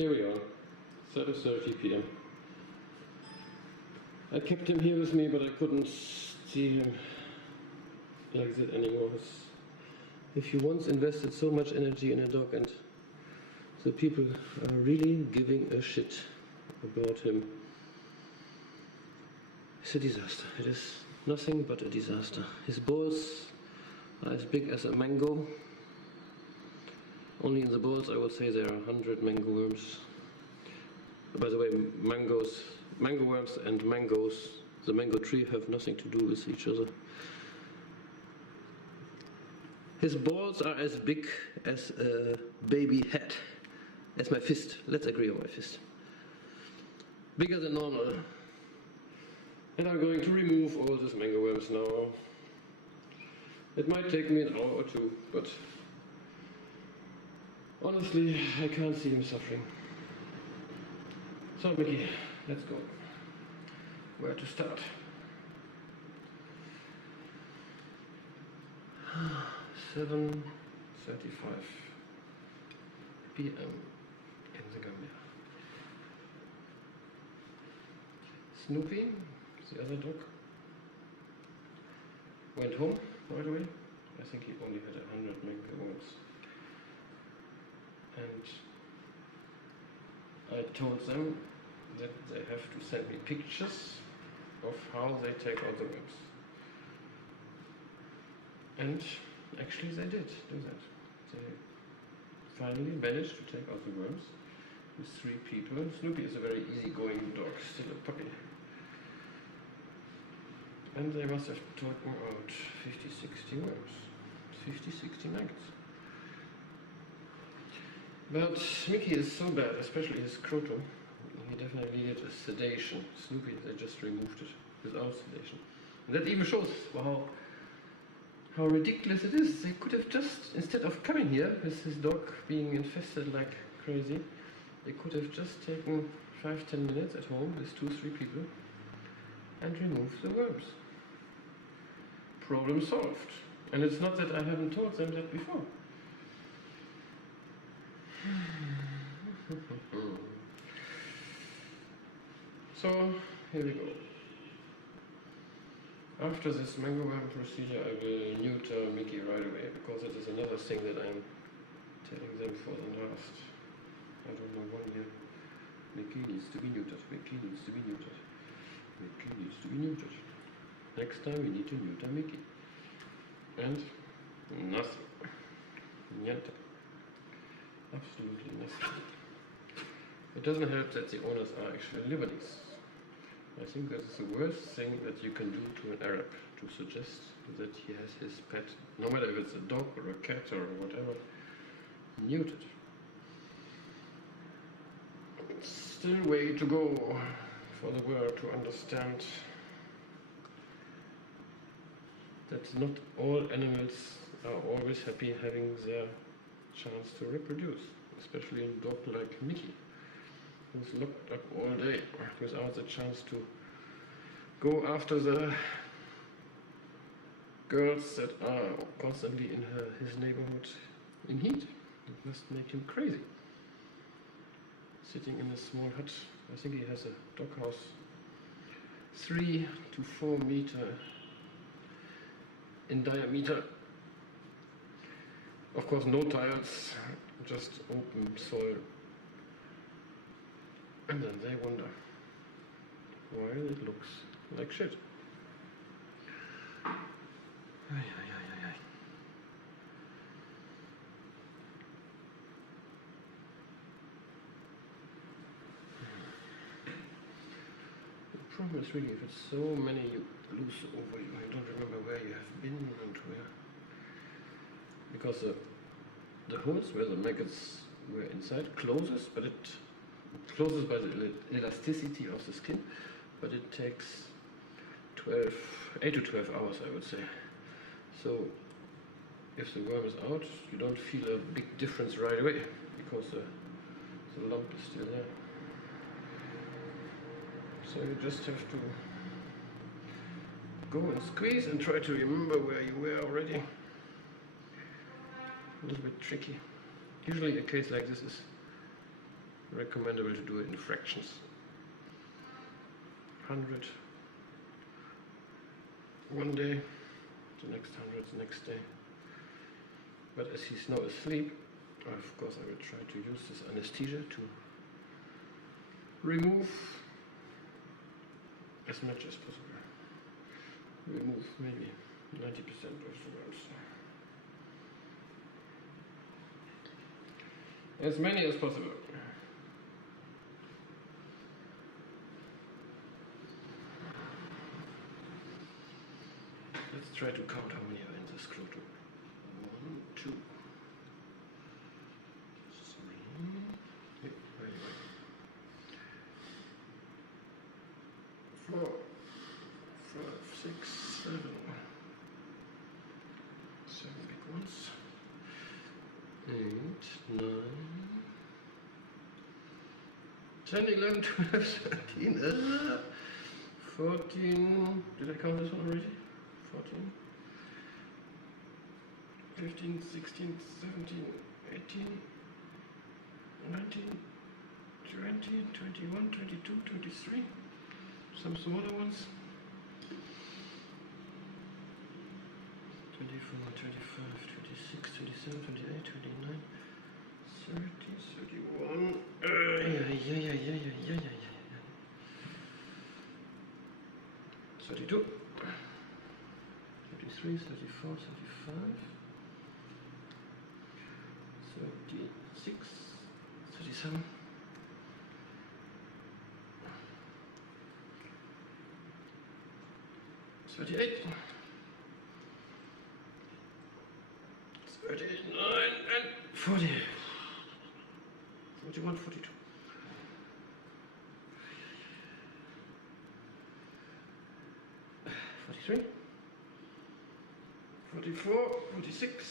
Here we are, 7:30 p.m. I kept him here with me, but I couldn't see him like that anymore. If you once invested so much energy in a dog and the people are really giving a shit about him, it's a disaster. It is nothing but a disaster. His balls are as big as a mango. Only in the balls I would say there are 100 mangoworms. By the way, mangoworms and mangoes, the mango tree, have nothing to do with each other. His balls are as big as a baby head, as my fist. Let's agree on my fist. Bigger than normal. And I'm going to remove all these mangoworms now. It might take me an hour or two, but honestly, I can't see him suffering. So Mickey, let's go. Where to start? 7:35 p.m. in the Gambia. Snoopy, the other dog, went home right away. I think he only had 100 mangoworms. And I told them that they have to send me pictures of how they take out the worms. And actually they did do that. They finally managed to take out the worms with 3 people. Snoopy is a very easygoing dog, still a puppy. And they must have taken out 50-60 worms. 50-60 maggots. But Mickey is so bad, especially his scrotum, he definitely needed a sedation. Snoopy, they just removed it without sedation. And that even shows how ridiculous it is. They could have just, instead of coming here with his dog being infested like crazy, they could have just taken 5-10 minutes at home with 2-3 people and removed the worms. Problem solved. And it's not that I haven't told them that before. So, here we go. After this mangoworm procedure, I will neuter Mickey right away, because it is another thing that I'm telling them for the last, I don't know, 1 year. Mickey needs to be neutered, Mickey needs to be neutered, Mickey needs to be neutered. Next time we need to neuter Mickey. And nothing. Niente. Absolutely nothing. It doesn't help that the owners are actually Lebanese. I think that is the worst thing that you can do to an Arab, to suggest that he has his pet, no matter if it's a dog or a cat or whatever, neutered. Still way to go for the world to understand that not all animals are always happy having their chance to reproduce, especially a dog like Mickey, who's locked up all day without the chance to go after the girls that are constantly in his neighborhood in heat. It must make him crazy. Sitting in a small hut, I think he has a doghouse 3 to 4 meter in diameter. Of course, no tiles, just open soil. And then they wonder why it looks like shit. The problem is really if it's so many you lose over you, I don't remember where you have been and where. Because the holes where the maggots were inside closes, but it closes by the elasticity of the skin, but it takes 8 to 12 hours, I would say. So if the worm is out, you don't feel a big difference right away, because the lump is still there. So you just have to go and squeeze and try to remember where you were already. A little bit tricky. Usually a case like this is recommendable to do it in fractions. 100 one day, the next 100 the next day. But as he's now asleep, of course I will try to use this anesthesia to remove as much as possible. Remove maybe 90% of the worms. As many as possible. Let's try to count how many are in the scrotum. 1, 2, 3. Yep, very well. 4, 5, 6, 7. 7 big ones. 8, 9, 10, 11, 12, 13, 14. Did I count this one already? 14, 15, 16, 17, 18, 19, 20, 21, 22, 23. Some smaller ones. 24, 25, 26, 27, 28, 29, 30, 31. 32. 33, 34, 35, 36, 37, 38, 39, and 40, 41, 42. 43, 44, 46,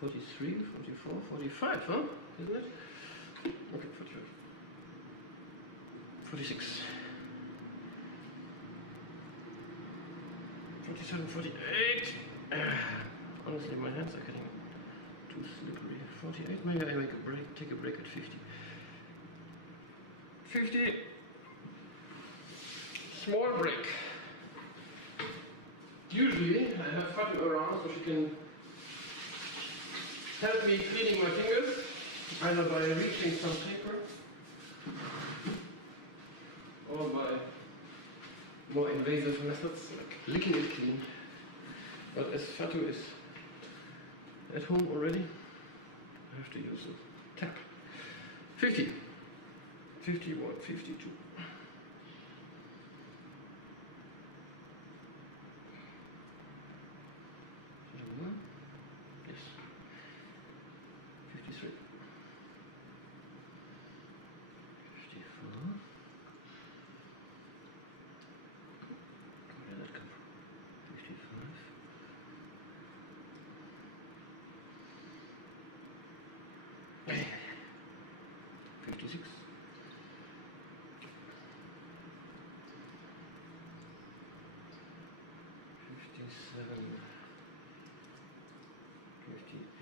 43, 44, 45, huh? Isn't it? Okay, 45. 46. 47, 48. Honestly, my hands are getting too slippery. 48, maybe I make a break, take a break at 50. 50. Small break. Usually I have Fatu around so she can help me cleaning my fingers, either by reaching some paper or by more invasive methods like licking it clean. But as Fatu is at home already, I have to use a tap. 50, 51, 52. Yes. 53. 54. Where did that come from? 55. 56. 57. 58.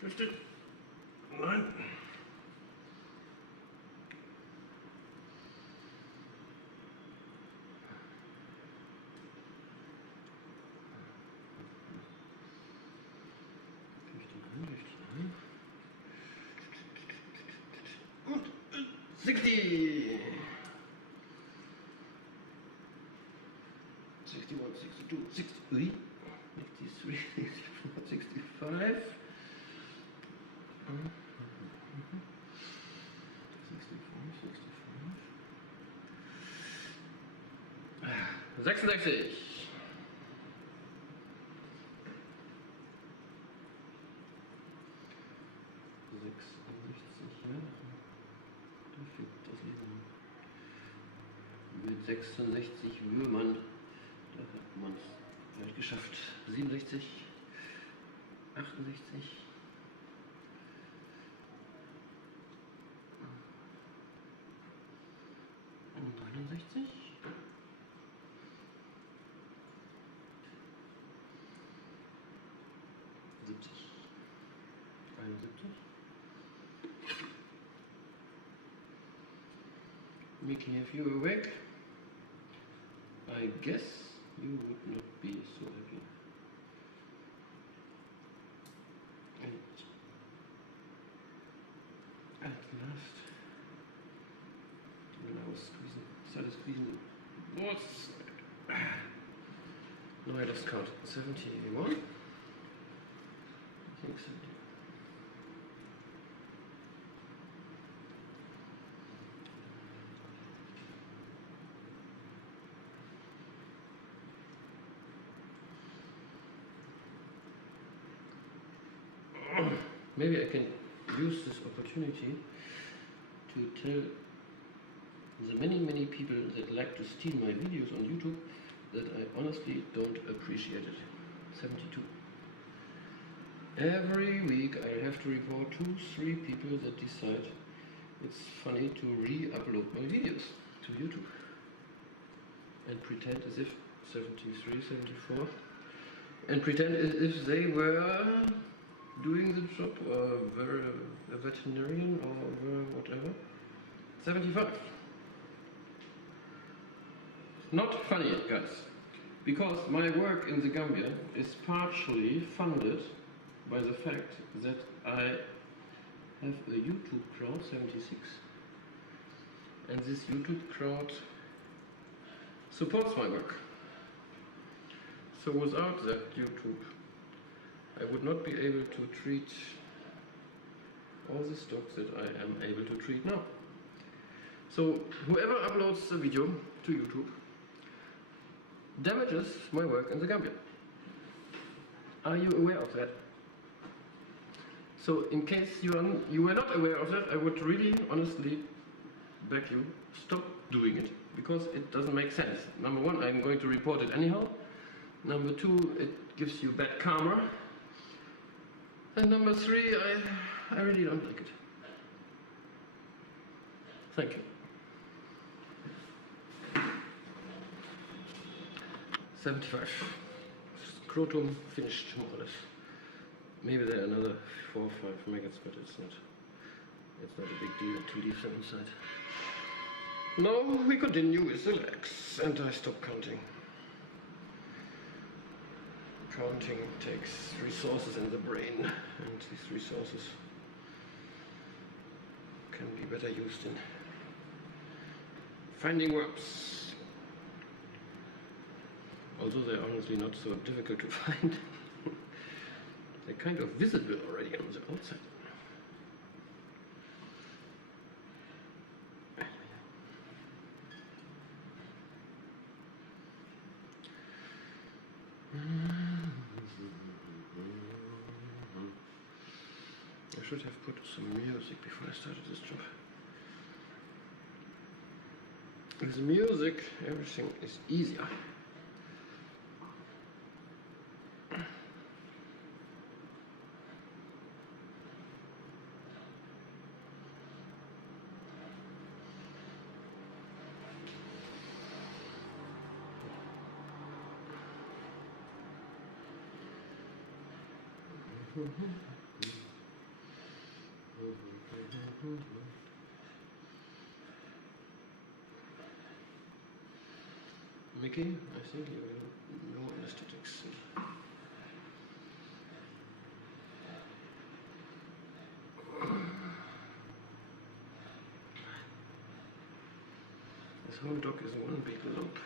59. 60. 61, 62, 63, 63, 64, 65. 66. 66, ja. Da fehlt das Leben. Mit 66 Würmern, da hat man es vielleicht geschafft. 67, 68, 69, Mickey, if you were awake, I guess you would not be so happy. And at last, when I was started squeezing the boards, no, I lost count. 71? I think 70. Maybe I can use this opportunity to tell the many people that like to steal my videos on YouTube that I honestly don't appreciate it. 72. Every week I have to report 2-3 people that decide it's funny to re-upload my videos to YouTube and pretend as if 73, 74 and pretend as if they were doing the job or were a veterinarian or were whatever. 75. Not funny, guys, because my work in the Gambia is partially funded by the fact that I have a YouTube crowd, 76, and this YouTube crowd supports my work. So without that YouTube, I would not be able to treat all the stocks that I am able to treat now. So whoever uploads the video to YouTube damages my work in the Gambia. Are you aware of that? So in case you were not aware of that, I would really honestly beg you, stop doing it, because it doesn't make sense. Number one, I'm going to report it anyhow. Number two, it gives you bad karma. And number three, I really don't like it. Thank you. 75. Scrotum finished more or less. Maybe there are another 4 or 5 maggots, but it's not a big deal to leave them inside. Now we continue with the legs, and I stop counting. Counting takes resources in the brain, and these resources can be better used in finding worms. Although they're honestly not so difficult to find. They're kind of visible already on the outside. I should have put some music before I started this job. With music, everything is easier. Mickey, I think you will know anesthetics. This whole dog is one big lump.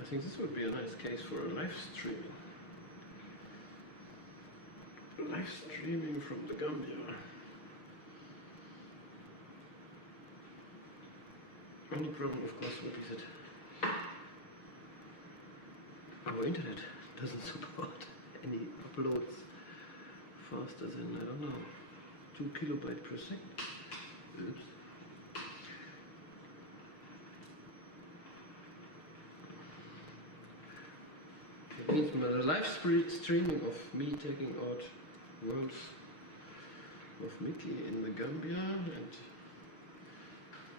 I think this would be a nice case for a live streaming. Live streaming from the Gambia. Only problem, of course, would be that our internet doesn't support any uploads faster than, I don't know, 2 kilobytes per second. Oops. That means my live streaming of me taking out worms of Mickey in the Gambia, and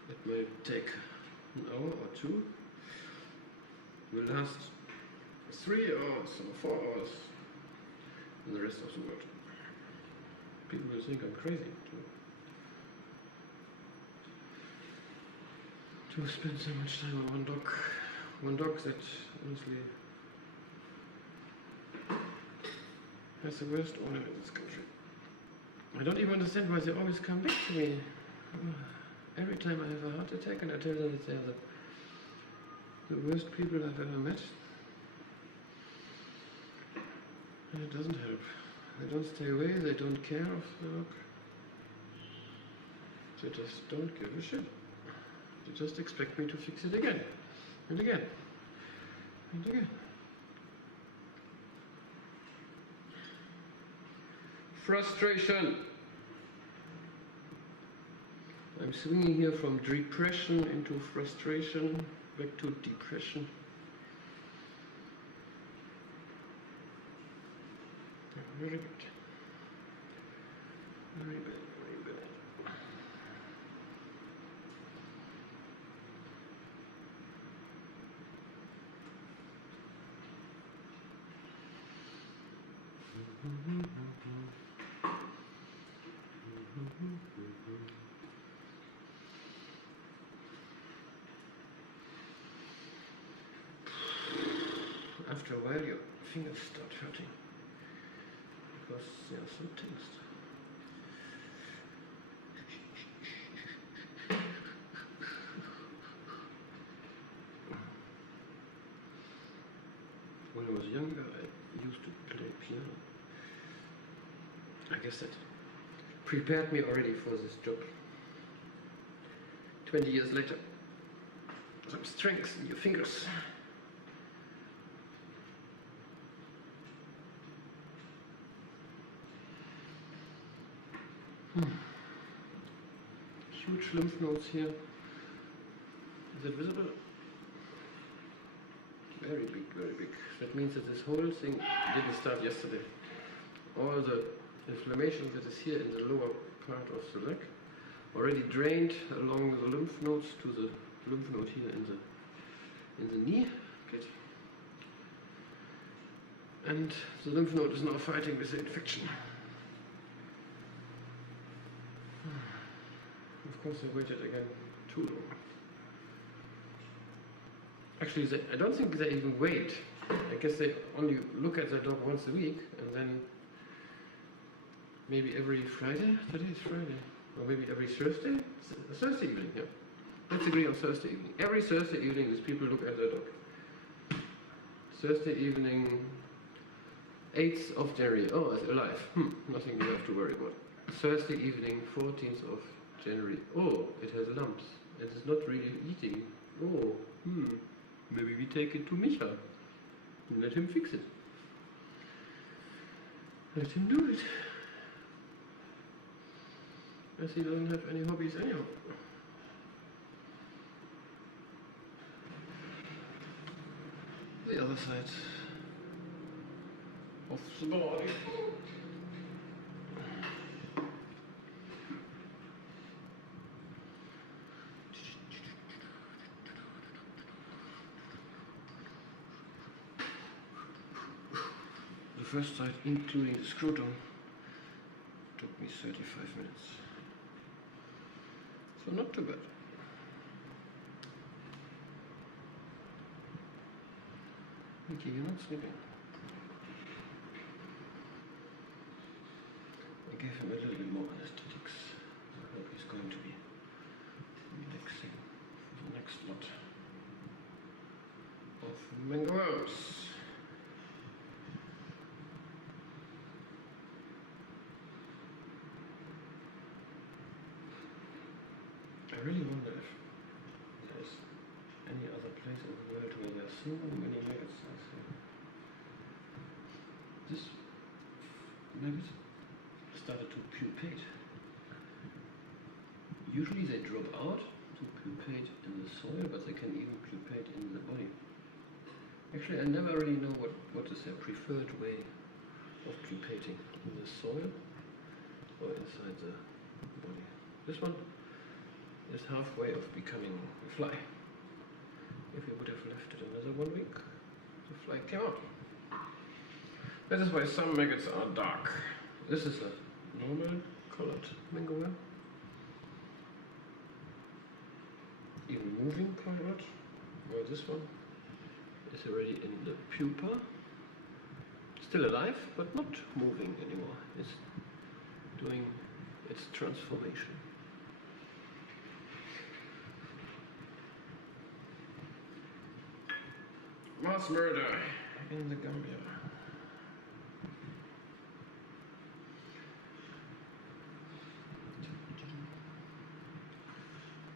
it may take an hour or two, will last 3 hours or 4 hours in the rest of the world. People will think I'm crazy to spend so much time on one dog that honestly has the worst owner in this country. I don't even understand why they always come back to me. Every time I have a heart attack and I tell them that they are the worst people I've ever met. And it doesn't help. They don't stay away, they don't care of the dog. They just don't give a shit. They just expect me to fix it again. And again. And again. Frustration. I'm swinging here from depression into frustration, back to depression. Very good. Very bad, very bad. After a while your fingers start hurting because they are so tensed. When I was younger I used to play piano. I guess that prepared me already for this job. 20 years later, some strength in your fingers. Huge lymph nodes here. Is it visible? Very big, very big. That means that this whole thing didn't start yesterday. All the inflammation that is here in the lower part of the leg already drained along the lymph nodes to the lymph node here in the knee pit. And the lymph node is now fighting with the infection. Of course I waited again too long. Actually, I don't think they even wait. I guess they only look at the dog once a week, and then maybe every Friday. Today is Friday. Or maybe every Thursday? Thursday evening, yeah. Let's agree on Thursday evening. Every Thursday evening these people look at their dog. Thursday evening, 8th of January. Oh, it's alive. Nothing you have to worry about. Thursday evening, 14th of January. Oh, it has lumps. It is not really eating. Oh, maybe we take it to Micha and let him fix it. Let him do it. As he doesn't have any hobbies anyhow. The other side of the body. The first side, including the scrotum, took me 35 minutes. So not too bad. Mickey, you're not sleeping. I gave him a little bit more anesthetics. I hope he's going to be relaxing for the next lot of Mangoworms. I really wonder if there's place in the world where there are so many maggots. This maggot started to pupate. Usually they drop out to pupate in the soil, but they can even pupate in the body. Actually, I never really know what is their preferred way of pupating, in the soil or inside the body. This one is halfway of becoming a fly. If we would have left it another 1 week, the fly came out. That is why some maggots are dark. This is a normal colored mangoworm. Even moving quite a lot. While this one is already in the pupa. Still alive, but not moving anymore. It's doing its transformation. Mass murder in the Gambia.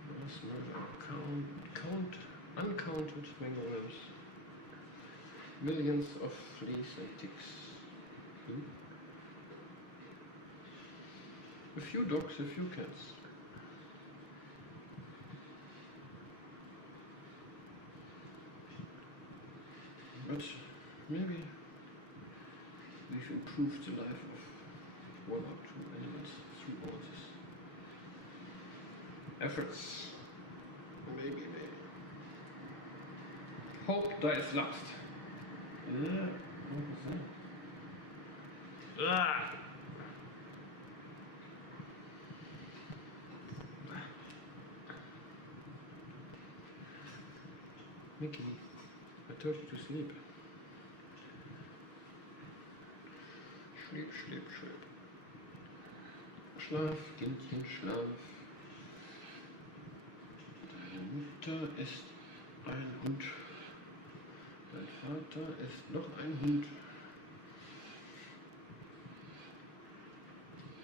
Mass murder. Uncounted mangoworms. Millions of fleas and ticks. A few dogs, a few cats. But maybe we've improved the life of 1 or 2 animals through all this efforts. Maybe. Hope dies last. What was that? Ah! Mickey, I told you to sleep. Schliep, schliep, schliep. Schlaf, Kindchen, schlaf. Deine Mutter ist ein Hund. Dein Vater ist noch ein Hund.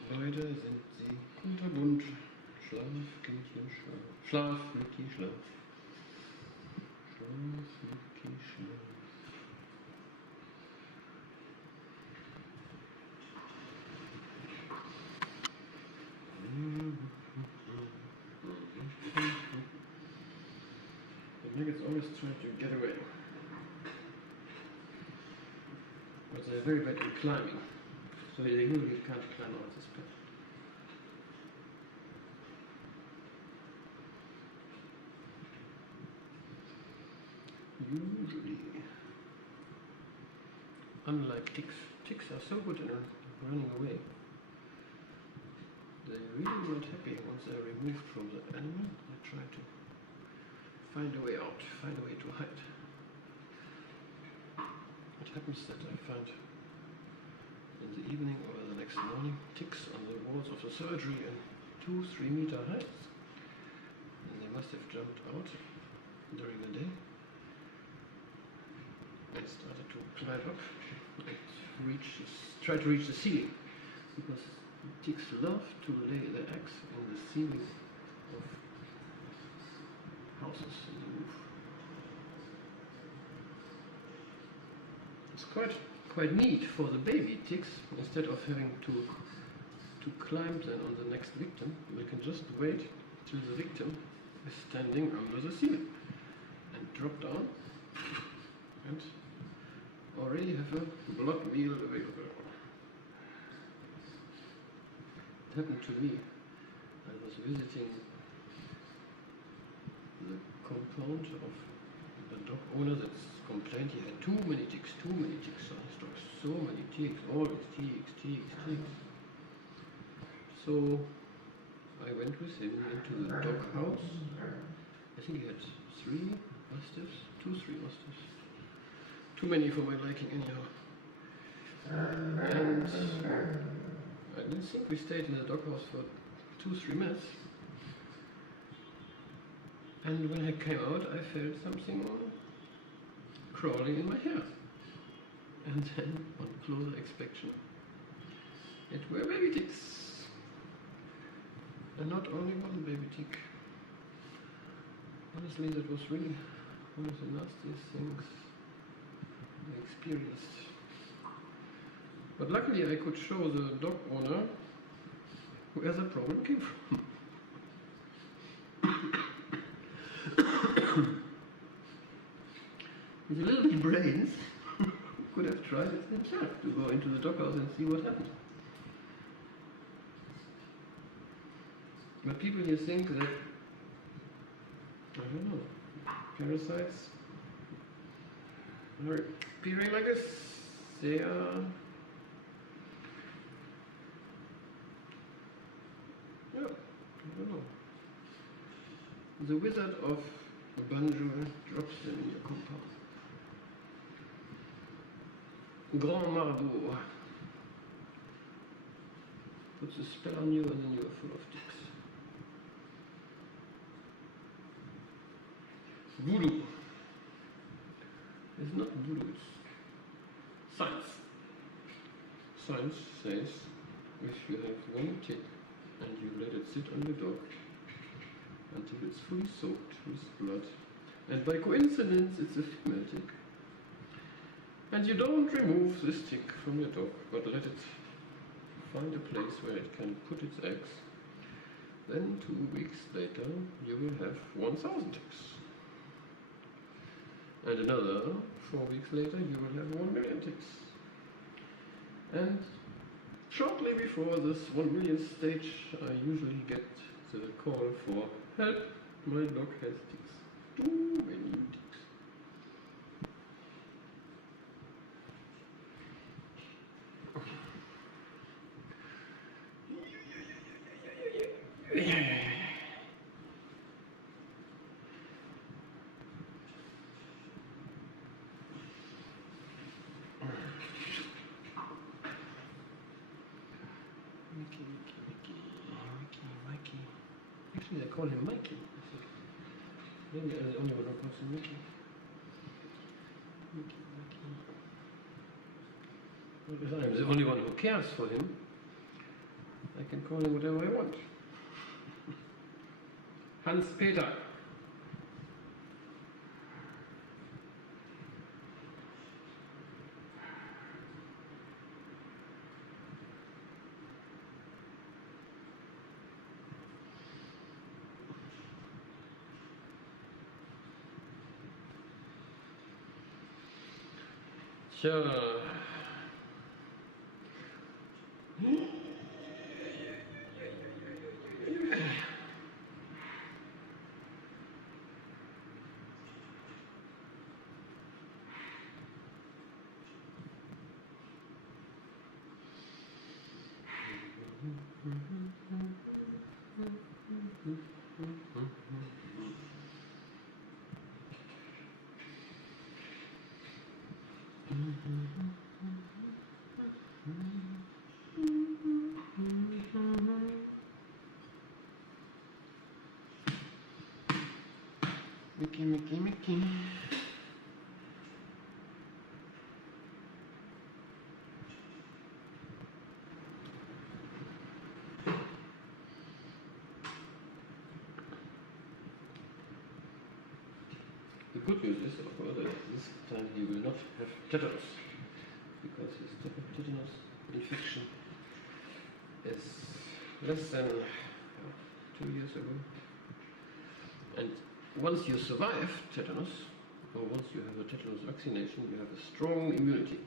Beide sind sie kunterbunt. Schlaf, Kindchen, schlaf. Schlaf, Mickey, schlaf. Schlaf, Mickey, schlaf. The maggots always try to get away. But they're very bad at climbing, so they usually can't climb out this pit. Usually. Unlike ticks. Ticks are so good at running away. They're really not happy once they're removed from the animal. They try to find a way out, find a way to hide. It happens that I find in the evening or the next morning ticks on the walls of the surgery in 2-3 meter heights. And they must have jumped out during the day. They started to climb up and try to reach the ceiling, because ticks love to lay their eggs in the ceiling of houses in the roof. It's quite neat for the baby ticks. Instead of having to climb then on the next victim, we can just wait till the victim is standing under the ceiling and drop down and already have a blood meal available. It happened to me. I was visiting the compound of the dog owner that complained he had too many ticks. So his dog, so many ticks, always ticks. So I went with him into the dog house. I think he had 3 mastiffs, 3 mastiffs. Too many for my liking anyhow. And I didn't think we stayed in the doghouse for 2-3 minutes. And when I came out, I felt something crawling in my hair. And then, on closer inspection, it were baby ticks. And not only one baby tick. Honestly, that was really one of the nastiest things I experienced. But luckily I could show the dog owner where the problem came from. With a little bit brains, could have tried it himself to go into the doghouse and see what happened. But people here think that, I don't know, parasites are appearing like this. They are, yeah, I don't know. The wizard of Banjo drops them in your compound. Grand Margot puts a spell on you and then you are full of ticks. Voodoo. It's not voodoo, it's science. Science says if you have one tick and you let it sit on your dog until it's fully soaked with blood, and by coincidence it's a female tick, and you don't remove this tick from your dog but let it find a place where it can put its eggs, then 2 weeks later you will have 1,000 ticks. And another 4 weeks later you will have 1 million ticks. And shortly before this 1 million stage I usually get the call for help, my dog has ticks. Too many ticks. Mikey. Actually, I call him Mikey. Maybe I'm the only one who calls him Mickey. Mickey. Because I'm the only one who cares for him, I can call him whatever I want. Hans Peter. Sure. Mickey. The good news is, of course, that this time he will not have tetanus, because his tetanus infection is less than 2 years ago. And once you survive tetanus, or once you have a tetanus vaccination, you have a strong immunity.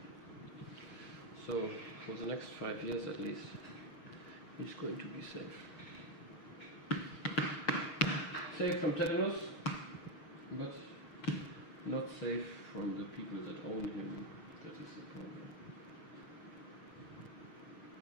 So for the next 5 years at least, he's going to be safe. Safe from tetanus, but not safe from the people that own him. That is the problem.